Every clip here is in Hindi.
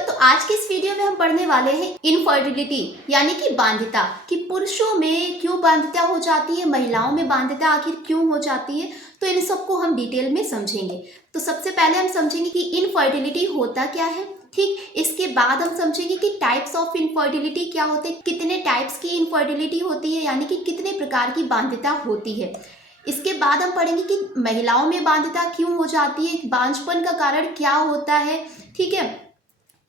तो आज के इस वीडियो में हम पढ़ने वाले हैं इनफर्टिलिटी यानी कि बांध्यता, कि पुरुषों में क्यों बांध्यता हो जाती है, महिलाओं में बांध्यता आखिर क्यों हो जाती है। तो इन सबको हम डिटेल में समझेंगे। तो सबसे पहले हम समझेंगे कि इनफर्टिलिटी होता क्या है, ठीक। इसके बाद हम समझेंगे कि टाइप्स ऑफ इनफर्टिलिटी क्या होते हैं, कितने टाइप्स की इनफर्टिलिटी होती है यानी कि कितने प्रकार की बांध्यता होती है। इसके बाद हम पढ़ेंगे कि महिलाओं में बांध्यता क्यों हो जाती है, बांझपन का कारण क्या होता है, ठीक है।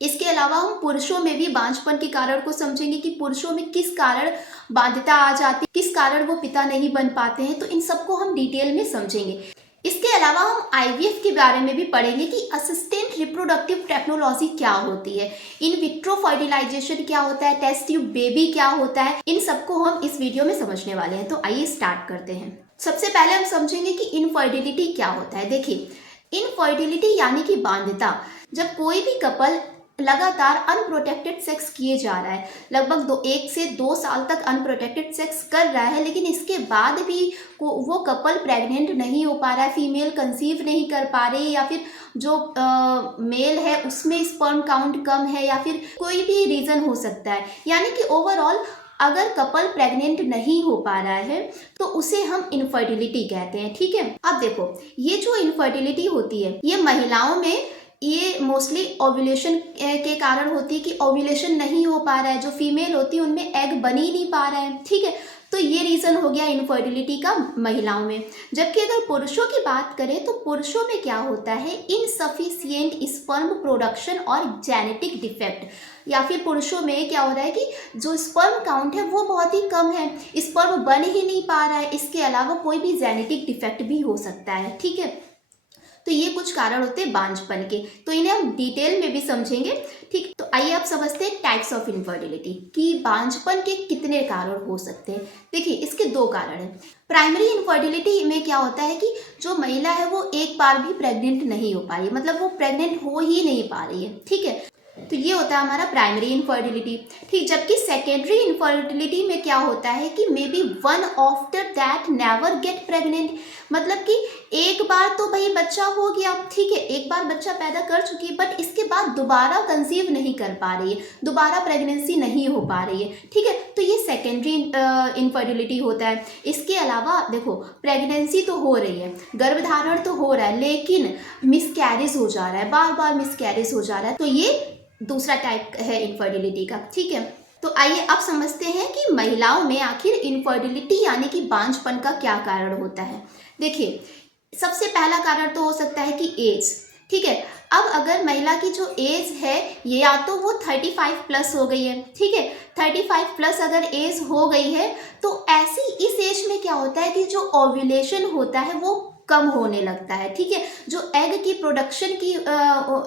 इसके अलावा हम पुरुषों में भी बांझपन के कारण को समझेंगे कि पुरुषों में किस कारण बाध्यता आ जाती है, किस कारण वो पिता नहीं बन पाते हैं। तो इन सबको हम डिटेल में समझेंगे। इसके अलावा हम आईवीएफ के बारे में भी पढ़ेंगे कि असिस्टेंट रिप्रोडक्टिव टेक्नोलॉजी क्या होती है, इन विट्रो फर्टिलाइजेशन क्या होता है, टेस्ट ट्यूब बेबी क्या होता है। इन सबको हम इस वीडियो में समझने वाले हैं। तो आइए स्टार्ट करते हैं। सबसे पहले हम समझेंगे कि इनफर्टिलिटी क्या होता है। देखिए, इनफर्टिलिटी यानी कि बांध्यता, जब कोई भी कपल लगातार अनप्रोटेक्टेड सेक्स किए जा रहा है, लगभग 1 से 2 साल तक अनप्रोटेक्टेड सेक्स कर रहा है, लेकिन इसके बाद भी वो कपल प्रेग्नेंट नहीं हो पा रहा है, फीमेल कंसीव नहीं कर पा रही है, या फिर जो मेल है उसमें स्पर्म काउंट कम है, या फिर कोई भी रीज़न हो सकता है। यानी कि ओवरऑल अगर कपल प्रेग्नेंट नहीं हो पा रहा है तो उसे हम इनफर्टिलिटी कहते हैं, ठीक है। अब देखो, ये जो इनफर्टिलिटी होती है ये महिलाओं में ये मोस्टली ओव्यूलेशन के कारण होती है कि ओव्यूलेशन नहीं हो पा रहा है, जो फीमेल होती है उनमें एग बन ही नहीं पा रहा है, ठीक है। तो ये रीज़न हो गया इनफर्टिलिटी का महिलाओं में। जबकि अगर पुरुषों की बात करें तो पुरुषों में क्या होता है, इनसफिशिएंट स्पर्म प्रोडक्शन और जेनेटिक डिफेक्ट, या फिर पुरुषों में क्या हो रहा है कि जो स्पर्म काउंट है वो बहुत ही कम है, स्पर्म बन ही नहीं पा रहा है। इसके अलावा कोई भी जेनेटिक डिफेक्ट भी हो सकता है, ठीक है। तो ये कुछ कारण होते हैं बांझपन के, तो इन्हें हम डिटेल में भी समझेंगे, ठीक। तो आइए आप समझते हैं टाइप्स ऑफ इनफर्टिलिटी कि बांझपन के कितने कारण हो सकते हैं। देखिए, इसके 2 कारण हैं। प्राइमरी इनफर्टिलिटी में क्या होता है कि जो महिला है वो एक बार भी प्रेग्नेंट नहीं हो पा रही है, मतलब वो प्रेग्नेंट हो ही नहीं पा रही है, ठीक है। तो ये होता है हमारा प्राइमरी इनफर्टिलिटी, ठीक। जबकि सेकेंडरी इनफर्टिलिटी में क्या होता है कि may be one after that never get pregnant, मतलब कि एक बार तो भाई बच्चा हो गया, ठीक है, एक बार बच्चा पैदा कर चुकी है, बट इसके बाद दोबारा कंसीव नहीं कर पा रही है, दोबारा प्रेगनेंसी नहीं हो पा रही है, ठीक है। तो ये सेकेंडरी इनफर्टिलिटी होता है। इसके अलावा देखो, प्रेगनेंसी तो हो रही है, गर्भधारण तो हो रहा है, लेकिन मिसकैरेज हो जा रहा है, बार बार मिसकैरेज हो जा रहा है, तो ये दूसरा टाइप है इनफर्टिलिटी का, ठीक है। तो आइए अब समझते हैं कि महिलाओं में आखिर इनफर्टिलिटी यानी कि बांझपन का क्या कारण होता है। देखिए, सबसे पहला कारण तो हो सकता है कि एज, ठीक है। अब अगर महिला की जो एज है ये या तो वो 35 प्लस हो गई है, ठीक है, 35 प्लस अगर एज हो गई है तो ऐसी इस एज में क्या होता है कि जो ओव्यूलेशन होता है वो कम होने लगता है, ठीक है। जो एग की प्रोडक्शन की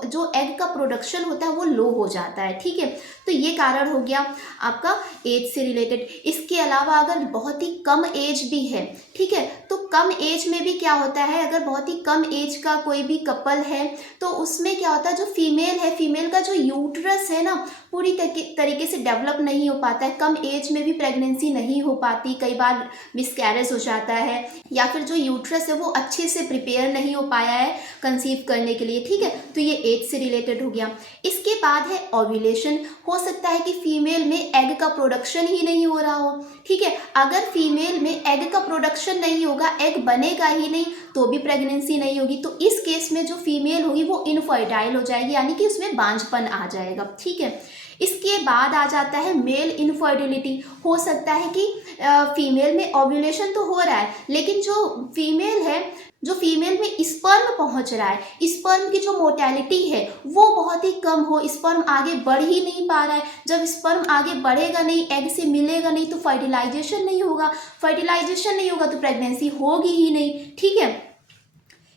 जो एग का प्रोडक्शन होता है वो लो हो जाता है, ठीक है। तो ये कारण हो गया आपका एज से रिलेटेड। इसके अलावा अगर बहुत ही कम एज भी है, ठीक है, तो कम एज में भी क्या होता है, अगर बहुत ही कम एज का कोई भी कपल है तो उसमें क्या होता है, जो फीमेल है, फीमेल का जो यूट्रस है ना पूरी तरीके से डेवलप नहीं हो पाता है, कम एज में भी प्रेगनेंसी नहीं हो पाती, कई बार मिसकैरेज हो जाता है, या फिर जो यूट्रस है वो अच्छे से प्रिपेयर नहीं हो पाया है कंसीव करने के लिए, ठीक है। तो ये एज से रिलेटेड हो गया। इसके बाद है ओव्यूलेशन। हो सकता है कि फीमेल में एग का प्रोडक्शन ही नहीं हो रहा हो, ठीक है। अगर फीमेल में एग का प्रोडक्शन नहीं होगा, एग बनेगा ही नहीं, तो भी प्रेगनेंसी नहीं होगी। तो इस केस में जो फीमेल होगी वो इनफर्टाइल हो जाएगी, यानी कि उसमें बांझपन आ जाएगा, ठीक है। इसके बाद आ जाता है मेल इनफर्टिलिटी। हो सकता है कि फीमेल में ओव्यूलेशन तो हो रहा है, लेकिन जो फीमेल में स्पर्म पहुंच रहा है, स्पर्म की जो मोटेलिटी है वो बहुत ही कम हो, स्पर्म आगे बढ़ ही नहीं पा रहा है। जब स्पर्म आगे बढ़ेगा नहीं, एग से मिलेगा नहीं, तो फर्टिलाइजेशन नहीं होगा, फर्टिलाइजेशन नहीं होगा तो प्रेगनेंसी होगी ही नहीं, ठीक है।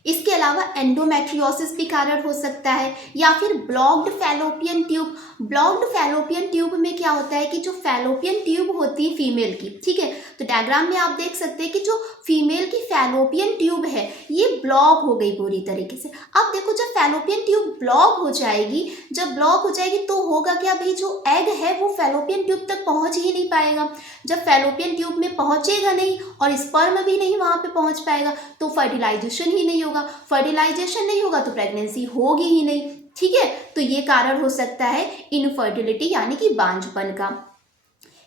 इसके अलावा एंडोमेट्रियोसिस भी कारण हो सकता है, या फिर blocked fallopian tube. Blocked fallopian tube में क्या होता है कि जो फैलोपियन ट्यूब होती है फीमेल की, ठीक है, तो डायग्राम में आप देख सकते हैं कि जो फीमेल की फैलोपियन ट्यूब है ये ब्लॉक हो गई पूरी तरीके से। अब देखो, जब फैलोपियन ट्यूब ब्लॉक हो जाएगी तो होगा क्या भाई, जो एग है वो फैलोपियन ट्यूब तक पहुंच ही नहीं पाएगा। जब फैलोपियन ट्यूब में पहुंचेगा नहीं और स्पर्म भी नहीं वहां पे पहुंच पाएगा तो फर्टिलाइजेशन ही नहीं होगा, फर्टिलाइजेशन नहीं होगा तो प्रेगनेंसी होगी ही नहीं, ठीक है, तो ये कारण हो सकता है इनफर्टिलिटी यानी कि बांझपन का।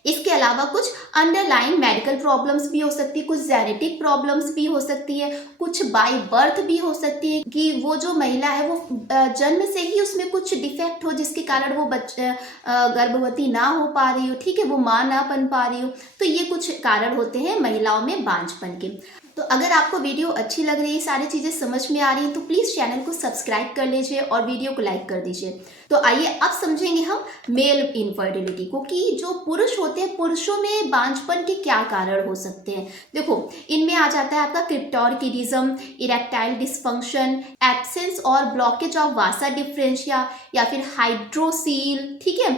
इसके अलावा कुछ अंडरलाइन मेडिकल प्रॉब्लम्स भी हो सकती है, कुछ जेनेटिक प्रॉब्लम्स भी हो सकती है, कुछ बाय बर्थ भी हो सकती है कि वो जो महिला है वो जन्म से ही उसमें कुछ डिफेक्ट हो जिसके कारण वो गर्भवती ना हो पा रही हो, ठीक है, वो माँ ना बन पा रही हो। तो ये कुछ कारण होते हैं महिलाओं में बांझपन के। तो अगर आपको वीडियो अच्छी लग रही है, सारी चीज़ें समझ में आ रही हैं, तो प्लीज़ चैनल को सब्सक्राइब कर लीजिए और वीडियो को लाइक कर दीजिए। तो आइए अब समझेंगे हम मेल इनफर्टिलिटी को कि जो पुरुष होते हैं, पुरुषों में बांझपन के क्या कारण हो सकते हैं। देखो, इनमें आ जाता है आपका क्रिप्टोरकिडिज्म, इरेक्टाइल डिस्फंक्शन, एब्सेंस और ब्लॉकेज ऑफ वासा डिफरेंशिया या फिर हाइड्रोसील, ठीक है,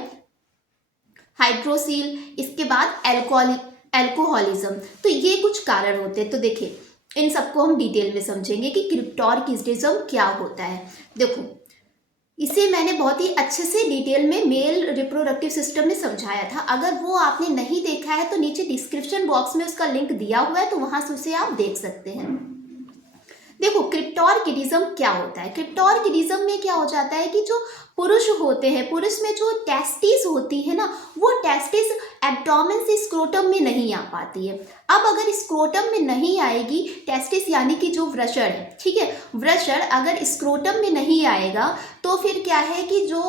हाइड्रोसील। इसके बाद एल्कोहलिज्म। तो ये कुछ कारण होते हैं। तो देखिए, इन सबको हम डिटेल में समझेंगे कि क्रिप्टोरकिडिज्म क्या होता है। देखो, इसे मैंने बहुत ही अच्छे से डिटेल में मेल रिप्रोडक्टिव सिस्टम में समझाया था। अगर वो आपने नहीं देखा है तो नीचे डिस्क्रिप्शन बॉक्स में उसका लिंक दिया हुआ है, तो वहां से उसे आप देख सकते हैं। देखो, क्रिप्टोरकिडिज्म क्या होता है। क्रिप्टोरकिडिज्म में क्या हो जाता है कि जो पुरुष होते हैं, पुरुष में जो टेस्टिस होती है ना, वो टेस्टिस एब्डोमेन से स्क्रोटम में नहीं आ पाती है। अब अगर स्क्रोटम में नहीं आएगी टेस्टिस यानी कि जो वृषण है, ठीक है, वृषण अगर स्क्रोटम में नहीं आएगा तो फिर क्या है कि जो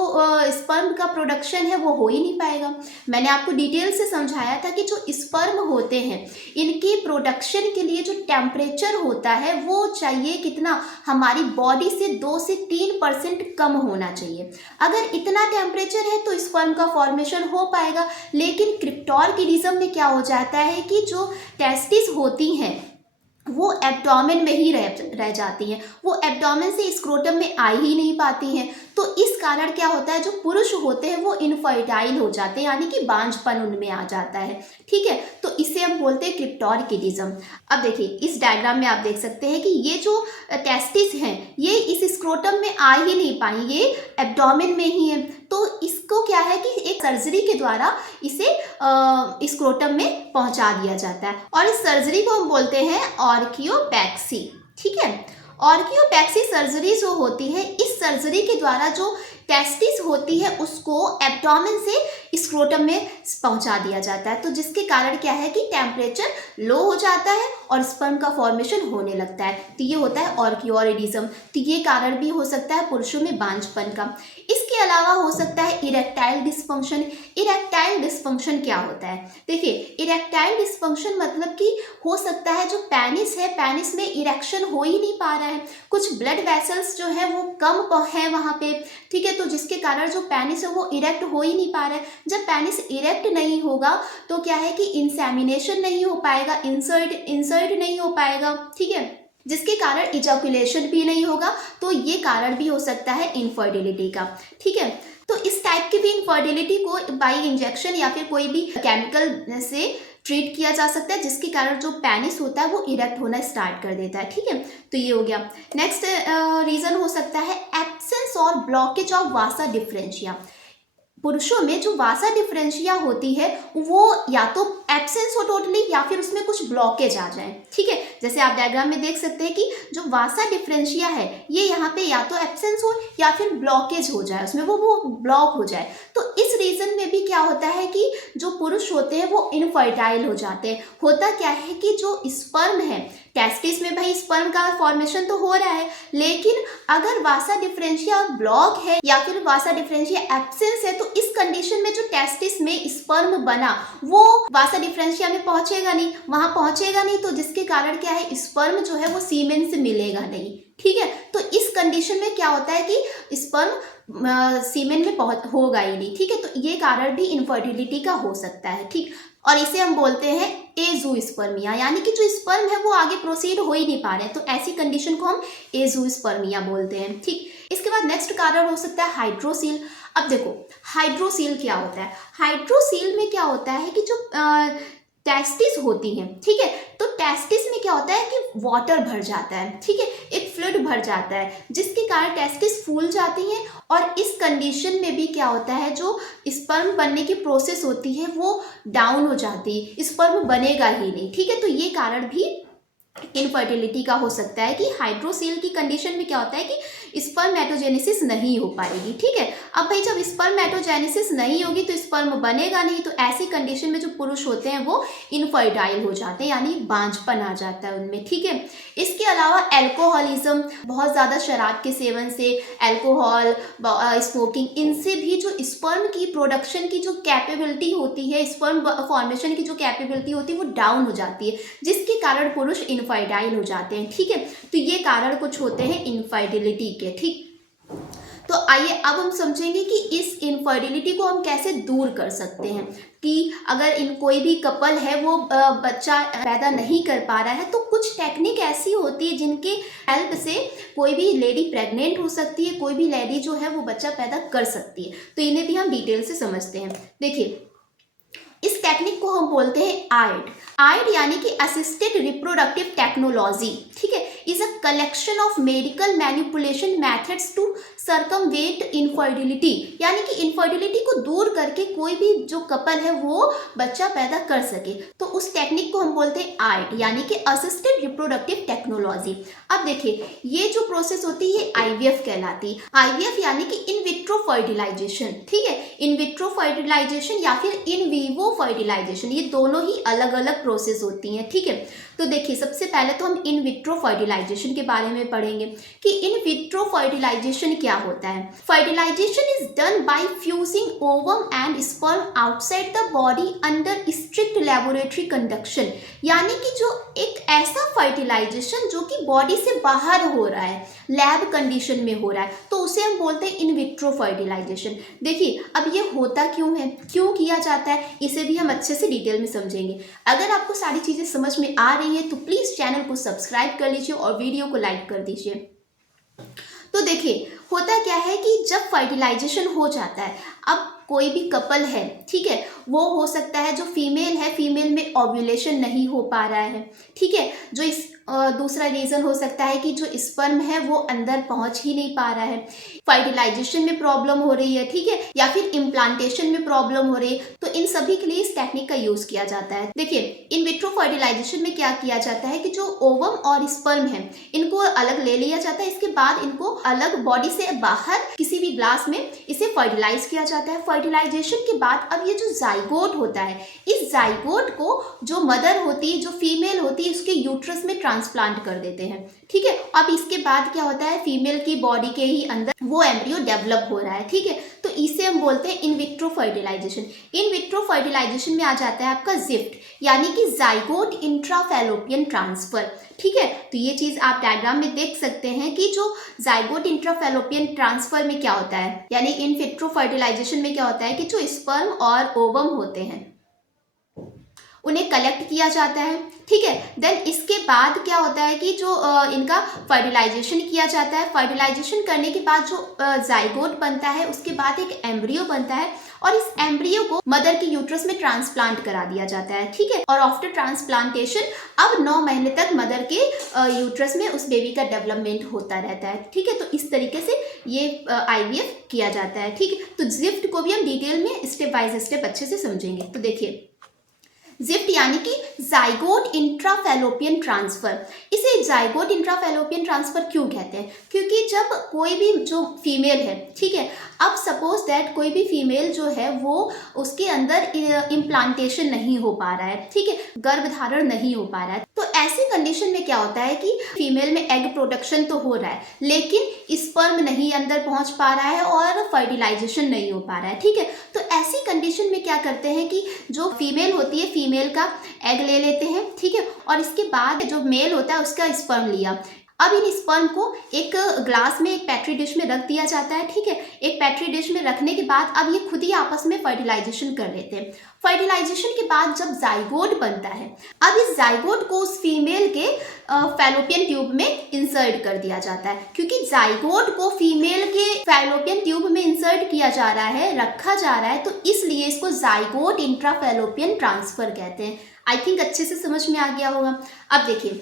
स्पर्म का प्रोडक्शन है वो हो ही नहीं पाएगा। मैंने आपको डिटेल से समझाया था कि जो स्पर्म होते हैं इनके प्रोडक्शन के लिए जो टेम्परेचर होता है वो चाहिए कितना, हमारी बॉडी से 2 से 3% कम होना चाहिए। अगर इतना टेम्परेचर है तो स्पर्म का फॉर्मेशन हो पाएगा। लेकिन क्रिप्टोरकिडिज्म में क्या हो जाता है कि जो टेस्टिस होती हैं वो एब्डोमेन में ही रह जाती हैं, वो एब्डोमेन से स्क्रोटम में आ ही नहीं पाती हैं। तो इस कारण क्या होता है, जो पुरुष होते हैं वो इनफर्टाइल हो जाते हैं यानी कि बांझपन उनमें आ जाता है, ठीक है। तो इसे हम बोलते हैं क्रिप्टोरकिडिज्म। अब देखिए, इस डायग्राम में आप देख सकते हैं कि ये जो टेस्टिस हैं ये इस स्क्रोटम में आ ही नहीं पाई, ये एब्डोमेन में ही है। तो इसको क्या है कि एक सर्जरी के द्वारा इसे स्क्रोटम में पहुंचा दिया जाता है और इस सर्जरी को हम बोलते हैं ऑर्कियोपैक्सी, ठीक है। ऑर्कियोपैक्सी सर्जरी जो होती है, इस सर्जरी के द्वारा जो टेस्टिस होती है उसको एब्डोमेन से स्क्रोटम में पहुंचा दिया जाता है। तो जिसके कारण क्या है कि टेम्परेचर लो हो जाता है और स्पर्म का फॉर्मेशन होने लगता है। तो ये होता है ऑर्कियोरिडिज्म। तो ये कारण भी हो सकता है पुरुषों में बांझपन का। इसके अलावा हो सकता है इरेक्टाइल डिस्फंक्शन। इरेक्टाइल डिस्फंक्शन क्या होता है, देखिए, इरेक्टाइल डिस्फंक्शन मतलब कि हो सकता है जो पेनिस है, पेनिस में इरेक्शन हो ही नहीं पा रहा है, कुछ ब्लड वेसल्स जो है वो कम है वहाँ पे, ठीक है। तो जिसके कारण जो पेनिस है वो इरेक्ट हो ही नहीं पा रहा है। जब पेनिस इरेक्ट नहीं होगा तो क्या है कि इंसेमिनेशन नहीं हो पाएगा, इंसर्ट नहीं हो पाएगा, ठीक है, जिसके कारण इजैकुलेशन भी नहीं होगा। तो ये कारण भी हो सकता है इनफर्टिलिटी का, ठीक है। तो इस टाइप की भी इनफर्टिलिटी को बाई इंजेक्शन या फिर कोई भी केमिकल से ट्रीट किया जा सकता है, जिसके कारण जो पेनिस होता है वो इरेक्ट होना स्टार्ट कर देता है, ठीक है। तो ये हो गया। नेक्स्ट रीजन हो सकता है एब्सेंस और ब्लॉकेज ऑफ वासा डिफरेंशिया। पुरुषों में जो वासा डिफरेंशिया होती है वो या तो एब्सेंस हो टोटली या फिर उसमें कुछ ब्लॉकेज आ जाए, ठीक है। जैसे आप डायग्राम में देख सकते हैं कि जो वासा डिफरेंशिया है ये यहाँ पे या तो एब्सेंस हो या फिर ब्लॉकेज हो जाए, उसमें वो ब्लॉक हो जाए। तो इस रीजन में भी क्या होता है कि जो पुरुष होते हैं वो इनफर्टाइल हो जाते हैं। होता क्या है कि जो स्पर्म है, टेस्टिस में भाई स्पर्म का फॉर्मेशन तो हो रहा है, लेकिन अगर वासा डिफरेंशिया ब्लॉक है या फिर वासा डिफरेंशिया एब्सेंस है तो इस कंडीशन में जो टेस्टिस में स्पर्म बना वो वासा डिफरेंशिया में पहुंचेगा नहीं, वहां पहुंचेगा नहीं। तो जिसके कारण क्या है, स्पर्म जो है वो सीमेन से मिलेगा नहीं, ठीक है। तो इस कंडीशन में क्या होता है कि स्पर्म सीमेन में होगा ही नहीं, ठीक है। तो ये कारण भी इनफर्टिलिटी का हो सकता है, ठीक। और इसे हम बोलते हैं एजूस्पर्मिया, यानी कि जो स्पर्म है वो आगे प्रोसीड हो ही नहीं पा रहे, तो ऐसी कंडीशन को हम एजूस्पर्मिया बोलते हैं, ठीक। इसके बाद नेक्स्ट कारण हो सकता है हाइड्रोसील। अब देखो, हाइड्रोसील क्या होता है। हाइड्रोसील में क्या होता है कि जो टेस्टिस होती हैं, ठीक है, तो टेस्टिस में क्या होता है कि वाटर भर जाता है, ठीक है, एक फ्लूइड भर जाता है, जिसके कारण टेस्टिस फूल जाती हैं और इस कंडीशन में भी क्या होता है, जो स्पर्म बनने की प्रोसेस होती है वो डाउन हो जाती है, स्पर्म बनेगा ही नहीं, ठीक है। तो ये कारण भी इनफर्टिलिटी का हो सकता है कि हाइड्रोसील की कंडीशन में क्या होता है कि स्पर्मेटोजेनेसिस नहीं हो पाएगी। ठीक है, अब भाई जब स्पर्मेटोजेनेसिस नहीं होगी तो स्पर्म बनेगा नहीं, तो ऐसी कंडीशन में जो पुरुष होते हैं वो इनफर्टाइल हो जाते हैं, यानी बांझपन आ जाता है उनमें। ठीक है, इसके अलावा एल्कोहलिज्म, बहुत ज़्यादा शराब के सेवन से, एल्कोहल, स्मोकिंग, इनसे भी जो स्पर्म की प्रोडक्शन की जो कैपेबिलिटी होती है, स्पर्म फॉर्मेशन की जो कैपेबिलिटी होती है वो डाउन हो जाती है, जिसके कारण पुरुष इनफर्टाइल हो जाते हैं। ठीक है, तो ये कारण कुछ होते हैं इनफर्टिलिटी के। ठीक, तो आइए अब हम समझेंगे कि इस इनफर्टिलिटी को हम कैसे दूर कर सकते हैं। कि अगर इन कोई भी कपल है वो बच्चा पैदा नहीं कर पा रहा है, तो कुछ टेक्निक ऐसी होती है जिनके हेल्प से कोई भी लेडी प्रेग्नेंट हो सकती है, कोई भी लेडी जो है वो बच्चा पैदा कर सकती है। तो इन्हें भी हम डिटेल से समझते हैं। देखिए, इस टेक्निक को हम बोलते हैं आइड। आइड यानी कि असिस्टेड रिप्रोडक्टिव टेक्नोलॉजी। ठीक है, is a collection of medical manipulation methods to circumvent infertility, यानी कि इनफर्टिलिटी को दूर करके कोई भी जो कपल है वो बच्चा पैदा कर सके। तो उस टेक्निक को हम बोलते हैं आइड, यानी कि असिस्टेड रिप्रोडक्टिव टेक्नोलॉजी। अब देखिए, ये जो प्रोसेस होती है आईवीएफ कहलाती है। आईवीएफ यानी कि इन विट्रो फर्टिलाइजेशन। ठीक है, इन विट्रो फर्टिलाइजेशन या फिर इन वीवो फर्टिलाइजेशन, ये दोनों ही अलग अलग प्रोसेस होती हैं। ठीक है, तो देखिए, सबसे पहले तो हम इन विट्रो फर्टिलाइजेशन के बारे में पढ़ेंगे कि इन विट्रो फर्टिलाइजेशन क्या होता है। Fertilization is done by fusing ovum and sperm outside the body under strict laboratory conduction, यानी कि जो एक ऐसा फर्टिलाइजेशन जो कि बॉडी से बाहर हो रहा है, लैब कंडीशन में हो रहा है, तो उसे हम बोलते हैं इन विट्रो फर्टिलाइजेशन। देखिए, अब ये होता क्यों है, क्यों किया जाता है, इसे भी हम अच्छे से डिटेल में समझेंगे। अगर आपको सारी चीज़ें समझ में आ रही हैं तो प्लीज़ चैनल को सब्सक्राइब कर लीजिए और वीडियो को लाइक कर दीजिए। तो देखिए, होता क्या है कि जब फर्टिलाइजेशन हो जाता है, अब कोई भी कपल है, ठीक है, वो हो सकता है जो फीमेल है, फीमेल में ओव्यूलेशन नहीं हो पा रहा है। ठीक है, जो इस दूसरा रीज़न हो सकता है कि जो स्पर्म है वो अंदर पहुंच ही नहीं पा रहा है, फर्टिलाइजेशन में प्रॉब्लम हो रही है। ठीक है, या फिर इम्प्लांटेशन में प्रॉब्लम हो रही है, तो इन सभी के लिए इस टेक्निक का यूज़ किया जाता है। देखिए, इन विट्रो फर्टिलाइजेशन में क्या किया जाता है कि जो ओवम और स्पर्म है इनको अलग ले लिया जाता है, इसके बाद इनको अलग बॉडी से बाहर किसी भी ग्लास में इसे फर्टिलाइज किया जाता है। फर्टिलाइजेशन के बाद अब ये जो जाइगोट होता है, इस जाइगोट को जो मदर होती है, जो फीमेल होती है, उसके यूट्रस में ट्रांसप्लांट कर देते हैं। ठीक है, अब इसके बाद क्या होता है, फीमेल की बॉडी के ही अंदर वो एम्ब्रियो डेवलप हो रहा है। ठीक है, तो इसे हम बोलते हैं in vitro fertilization. In vitro fertilization में आ जाता है आपका जिफ्ट, यानी कि जाइगोट इंट्राफैलोपियन ट्रांसफर। ठीक है, तो ये चीज़ आप डायग्राम में देख सकते हैं कि जो जाइगोट इंट्राफैलोपियन ट्रांसफर में क्या होता है, यानी इन विट्रो फर्टिलाइजेशन में क्या होता है कि जो स्पर्म और ओवम होते हैं उन्हें कलेक्ट किया जाता है। ठीक है, देन इसके बाद क्या होता है कि जो इनका फर्टिलाइजेशन किया जाता है। फर्टिलाइजेशन करने के बाद जो जाइगोट बनता है, उसके बाद एक एम्ब्रियो बनता है और इस एम्ब्रियो को मदर की यूट्रस में ट्रांसप्लांट करा दिया जाता है। ठीक है, और आफ्टर ट्रांसप्लांटेशन अब 9 महीने तक मदर के यूट्रस में उस बेबी का डेवलपमेंट होता रहता है। ठीक है, तो इस तरीके से ये आईवीएफ किया जाता है। ठीक है, तो जिफ्ट को भी हम डिटेल में स्टेप बाय स्टेप अच्छे से समझेंगे। तो देखिए, जिफ्ट यानी कि जाइगोट इंट्राफैलोपियन ट्रांसफर। इसे जाइगोट इंट्राफैलोपियन ट्रांसफर क्यों कहते हैं, क्योंकि जब कोई भी जो फीमेल है, ठीक है, अब सपोज दैट कोई भी फीमेल जो है वो उसके अंदर इम्प्लांटेशन नहीं हो पा रहा है, ठीक है, गर्भधारण नहीं हो पा रहा है, तो ऐसी कंडीशन में क्या होता है कि फीमेल में एग प्रोडक्शन तो हो रहा है लेकिन स्पर्म नहीं अंदर पहुंच पा रहा है और फर्टिलाइजेशन नहीं हो पा रहा है। ठीक है, तो ऐसी कंडीशन में क्या करते हैं कि जो फीमेल होती है, फीमेल का एग ले लेते हैं। ठीक है, और इसके बाद जो मेल होता है उसका स्पर्म लिया। अब इन स्पर्म को एक ग्लास में, एक पेट्री डिश में रख दिया जाता है। ठीक है, एक पेट्री डिश में रखने के बाद अब ये खुद ही आपस में फर्टिलाइजेशन कर लेते हैं। फर्टिलाइजेशन के बाद जब जाइगोट बनता है, अब इस जाइगोट को उस फीमेल के फैलोपियन ट्यूब में इंसर्ट कर दिया जाता है। क्योंकि जाइगोट को फीमेल के फैलोपियन ट्यूब में इंसर्ट किया जा रहा है, रखा जा रहा है, तो इसलिए इसको जाइगोट इंट्राफैलोपियन ट्रांसफर कहते हैं। आई थिंक अच्छे से समझ में आ गया होगा। अब देखिए,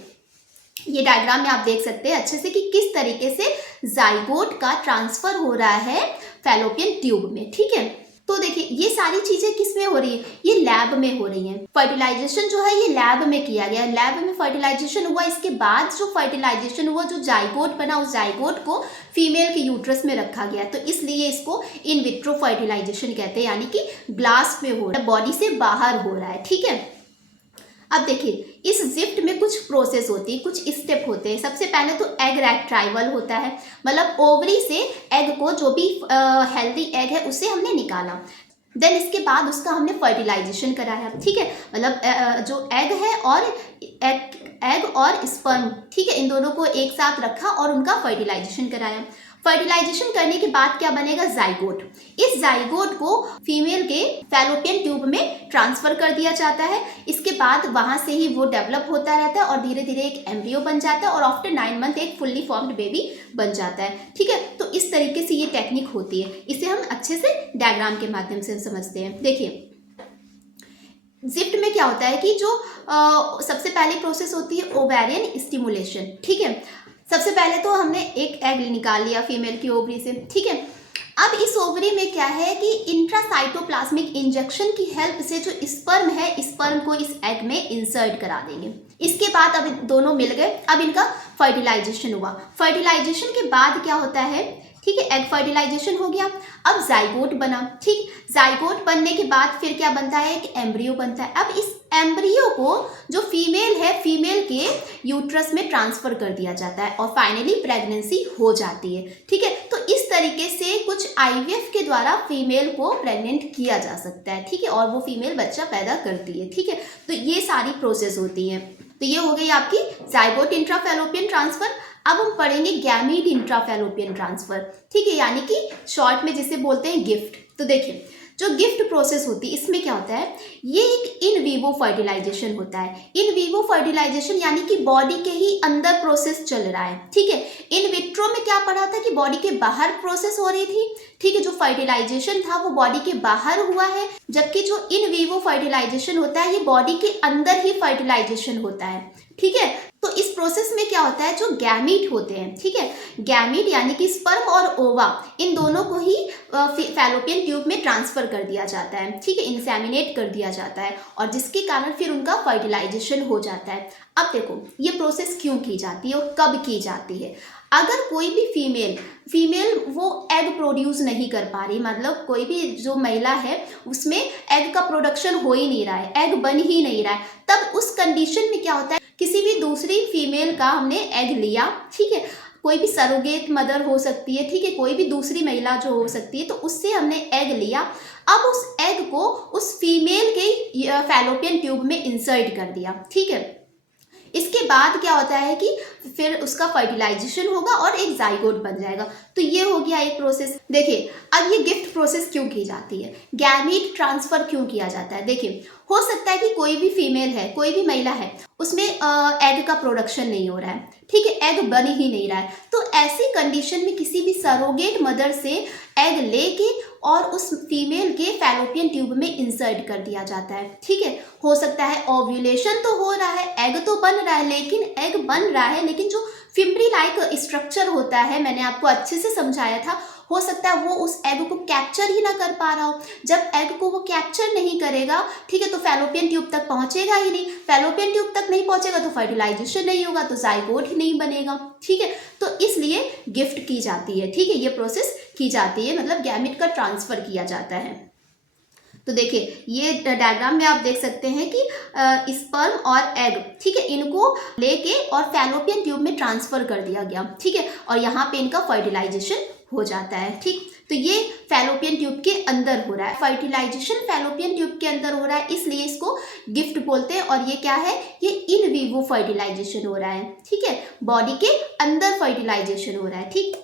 ये डायग्राम में आप देख सकते हैं अच्छे से कि किस तरीके से जाइगोट का ट्रांसफर हो रहा है फैलोपियन ट्यूब में। ठीक है, तो तो देखिए ये सारी चीजें किस में हो रही है, ये लैब में हो रही हैं। फर्टिलाइजेशन जो है ये लैब में किया गया, लैब में फर्टिलाइजेशन हुआ, इसके बाद जो फर्टिलाइजेशन हुआ, जो जाइगोट बना, उस जाइगोट को फीमेल के यूट्रस में रखा गया, तो इसलिए इसको इन विट्रो फर्टिलाइजेशन कहते हैं, यानी कि ग्लास में हो रहा है, बॉडी से बाहर हो रहा है। ठीक है, अब देखिए इस जिफ्ट में कुछ प्रोसेस होती है, कुछ स्टेप होते हैं। सबसे पहले तो एग रेट्राइवल होता है, मतलब ओवरी से एग को, जो भी हेल्दी एग है उसे हमने निकाला, देन इसके बाद उसका हमने फर्टिलाइजेशन कराया। ठीक है, मतलब जो एग है और एग और स्पर्म, ठीक है, इन दोनों को एक साथ रखा और उनका फर्टिलाइजेशन कराया। फर्टिलाइजेशन करने के बाद क्या बनेगा, जाइगोट। इस जाइगोट को फीमेल के फैलोपियन ट्यूब में ट्रांसफर कर दिया जाता है। इसके बाद वहां से ही वो डेवलप होता रहता है और धीरे धीरे एक एम्ब्रियो बन जाता है और आफ्टर 9 मंथ एक फुल्ली फॉर्म्ड बेबी बन जाता है। ठीक है, तो इस तरीके से ये टेक्निक होती है, इसे हम अच्छे से डायग्राम के माध्यम से समझते हैं। देखिए जिफ्ट में क्या होता है कि जो सबसे पहली प्रोसेस होती है ओवेरियन स्टिमुलेशन। ठीक है, सबसे पहले तो हमने एक एग निकाल लिया फीमेल की ओवरी से। ठीक है, अब इस ओवरी में क्या है कि इंट्रासाइटोप्लाज्मिक इंजेक्शन की हेल्प से जो स्पर्म है, स्पर्म को इस एग में इंसर्ट करा देंगे। इसके बाद अब दोनों मिल गए, अब इनका फर्टिलाइजेशन हुआ। फर्टिलाइजेशन के बाद क्या होता है, ठीक है, एग फर्टिलाइजेशन हो गया, अब जाइगोट बना। ठीक, जाइगोट बनने के बाद फिर क्या बनता है, एक एम्ब्रियो बनता है। अब इस एम्ब्रियो को जो फीमेल है, फीमेल के यूट्रस में ट्रांसफर कर दिया जाता है और फाइनली प्रेगनेंसी हो जाती है। ठीक है, तो इस तरीके से कुछ आईवीएफ के द्वारा फीमेल को प्रेग्नेंट किया जा सकता है। ठीक है, और वो फीमेल बच्चा पैदा करती है। ठीक है, तो ये सारी प्रोसेस होती है। तो ये हो गई आपकी जाइगोट इंट्राफैलोपियन ट्रांसफर। अब हम पढ़ेंगे गैमीट इंट्राफैलोपियन ट्रांसफर। ठीक है, यानी कि शॉर्ट में जिसे बोलते हैं गिफ्ट। तो देखिए जो गिफ्ट प्रोसेस होती है इसमें क्या होता है, ये एक इन वीवो फर्टिलाइजेशन होता है। इन वीवो फर्टिलाइजेशन यानी कि बॉडी के ही अंदर प्रोसेस चल रहा है। ठीक है, इन विट्रो में क्या पढ़ा था कि बॉडी के बाहर प्रोसेस हो रही थी। ठीक है, जो फर्टिलाइजेशन था वो बॉडी के बाहर हुआ है, जबकि जो इन वीवो फर्टिलाइजेशन होता है ये बॉडी के अंदर ही फर्टिलाइजेशन होता है। ठीक है, तो इस प्रोसेस में क्या होता है, जो गैमीट होते हैं, ठीक है, गैमीट यानी कि स्पर्म और ओवा, इन दोनों को ही फैलोपियन ट्यूब में ट्रांसफर कर दिया जाता है। ठीक है, इंसेमिनेट कर दिया जाता है और जिसके कारण फिर उनका फर्टिलाइजेशन हो जाता है। अब देखो ये प्रोसेस क्यों की जाती है और कब की जाती है। अगर कोई भी फीमेल वो एग प्रोड्यूस नहीं कर पा रही, मतलब कोई भी जो महिला है उसमें एग का प्रोडक्शन हो ही नहीं रहा है, एग बन ही नहीं रहा है, तब उस कंडीशन में क्या होता है, किसी भी दूसरी फीमेल का हमने एग लिया। ठीक है, कोई भी सरोगेट मदर हो सकती है, ठीक है, कोई भी दूसरी महिला जो हो सकती है, तो उससे हमने एग लिया। अब उस एग को उस फीमेल के फैलोपियन ट्यूब में इंसर्ट कर दिया। ठीक है, इसके बाद क्या होता है कि फिर उसका फर्टिलाइजेशन होगा और एक जाइगोट बन जाएगा। तो ये हो गया एक प्रोसेस। देखिए अब ये गिफ्ट प्रोसेस क्यों की जाती है, गैमीट ट्रांसफर क्यों किया जाता है। देखिए हो सकता है कि कोई भी फीमेल है, कोई भी महिला है, उसमें एग का प्रोडक्शन नहीं हो रहा है। ठीक है, एग बन ही नहीं रहा है, तो ऐसी कंडीशन में किसी भी सरोगेट मदर से एग लेके और उस फीमेल के फैलोपियन ट्यूब में इंसर्ट कर दिया जाता है। ठीक है, हो सकता है ओव्यूलेशन तो हो रहा है, एग तो बन रहा है, लेकिन एग बन रहा है लेकिन जो फिम्बरी लाइक स्ट्रक्चर होता है, मैंने आपको अच्छे से समझाया था, हो सकता है वो उस एग को कैप्चर ही ना कर पा रहा हो। जब एग को वो कैप्चर नहीं करेगा, ठीक है, तो फैलोपियन ट्यूब तक पहुंचेगा ही नहीं, फैलोपियन ट्यूब तक नहीं पहुंचेगा तो फर्टिलाइजेशन नहीं होगा, तो जाइगोट ही नहीं बनेगा। ठीक है, तो इसलिए गिफ्ट की जाती है। ठीक है, ये प्रोसेस की जाती है, मतलब गैमेट का ट्रांसफर किया जाता है। तो देखिए ये डायग्राम में आप देख सकते हैं कि स्पर्म और एग, ठीक है, इनको लेके और फैलोपियन ट्यूब में ट्रांसफर कर दिया गया। ठीक है, और यहाँ पे इनका फर्टिलाइजेशन हो जाता है। ठीक, तो ये फैलोपियन ट्यूब के अंदर हो रहा है, फर्टिलाइजेशन फैलोपियन ट्यूब के अंदर हो रहा है, इसलिए इसको गिफ्ट बोलते हैं। और ये क्या है, ये इन वीवो फर्टिलाइजेशन हो रहा है। ठीक है, बॉडी के अंदर फर्टिलाइजेशन हो रहा है। ठीक,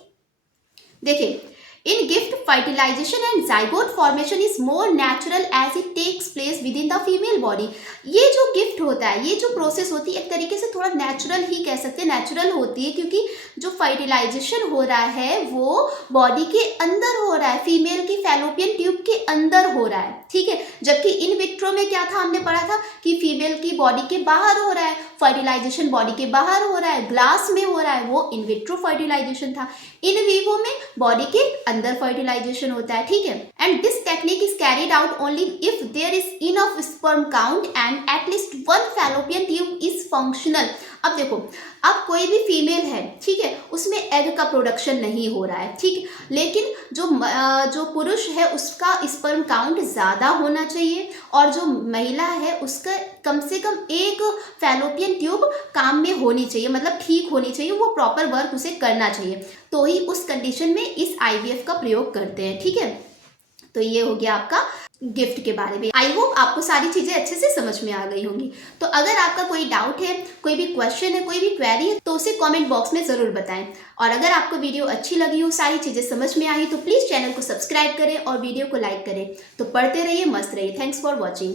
देखिए in gift fertilization and zygote formation is more natural as it takes place within the female body। ये जो गिफ्ट होता है, ये जो प्रोसेस होती है, एक तरीके से थोड़ा नेचुरल ही कह सकते हैं, नेचुरल होती है, क्योंकि जो फर्टिलाइजेशन हो रहा है वो बॉडी के अंदर हो रहा है, फीमेल की फैलोपियन ट्यूब के अंदर हो रहा है। ठीक है, जबकि इन विट्रो में क्या था, हमने पढ़ा था कि फीमेल की बॉडी के बाहर हो रहा है, फर्टिलाइजेशन बॉडी के बाहर हो रहा है, ग्लास में हो रहा है, वो इन विट्रो फर्टिलाइजेशन था। इन वीवो में बॉडी के अंदर फर्टिलाइजेशन होता है, ठीक है। And this technique is carried out only if there is enough sperm count and at least one fallopian tube is functional. अब देखो, अब कोई भी फीमेल है, ठीक है, उसमें एग का प्रोडक्शन नहीं हो रहा है, ठीक, लेकिन जो पुरुष है उसका स्पर्म काउंट ज़्यादा होना चाहिए और जो महिला है उसका कम से कम एक फैलोपियन ट्यूब काम में होनी चाहिए, मतलब ठीक होनी चाहिए, वो प्रॉपर वर्क उसे करना चाहिए, तो ही उस कंडीशन में इस IVF का प्रयोग करते हैं, ठीक है। तो ये हो गया आपका गिफ्ट के बारे में। आई होप आपको सारी चीज़ें अच्छे से समझ में आ गई होंगी। तो अगर आपका कोई डाउट है, कोई भी क्वेश्चन है, कोई भी क्वेरी है, तो उसे कमेंट बॉक्स में ज़रूर बताएं। और अगर आपको वीडियो अच्छी लगी हो, सारी चीज़ें समझ में आई, तो प्लीज़ चैनल को सब्सक्राइब करें और वीडियो को लाइक करें। तो पढ़ते रहिए, मस्त रहिए। Thanks for watching.